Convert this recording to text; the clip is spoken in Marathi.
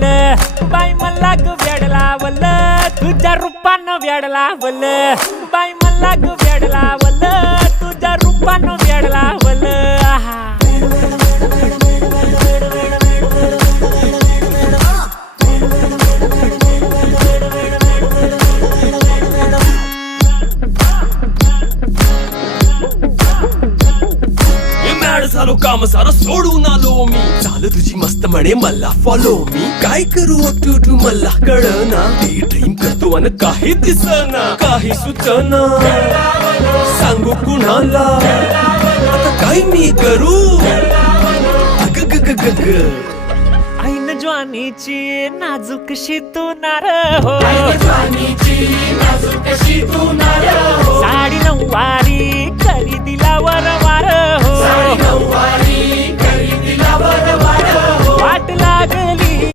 लावल, बाई मला ग वेड लावल, तुझ्या रूपानं वेड लावल, बाई मला ग वेड लावल, तुझ्या रूपानं वेड लावल. झालो काम सारं सोडून आलो मी, झालं तुझी मस्त म्हणे मला फॉलो मी, काय करू टू मला कळना, ती ड्रीम करतो अन काही दिसना, काही सुचना, सांगू कुणाला आता काय मी करू. ऐन ज्वानीची नाजूकशी तू नार हो, साडी नऊवारी करी दिला वरवार हो, वाट लागली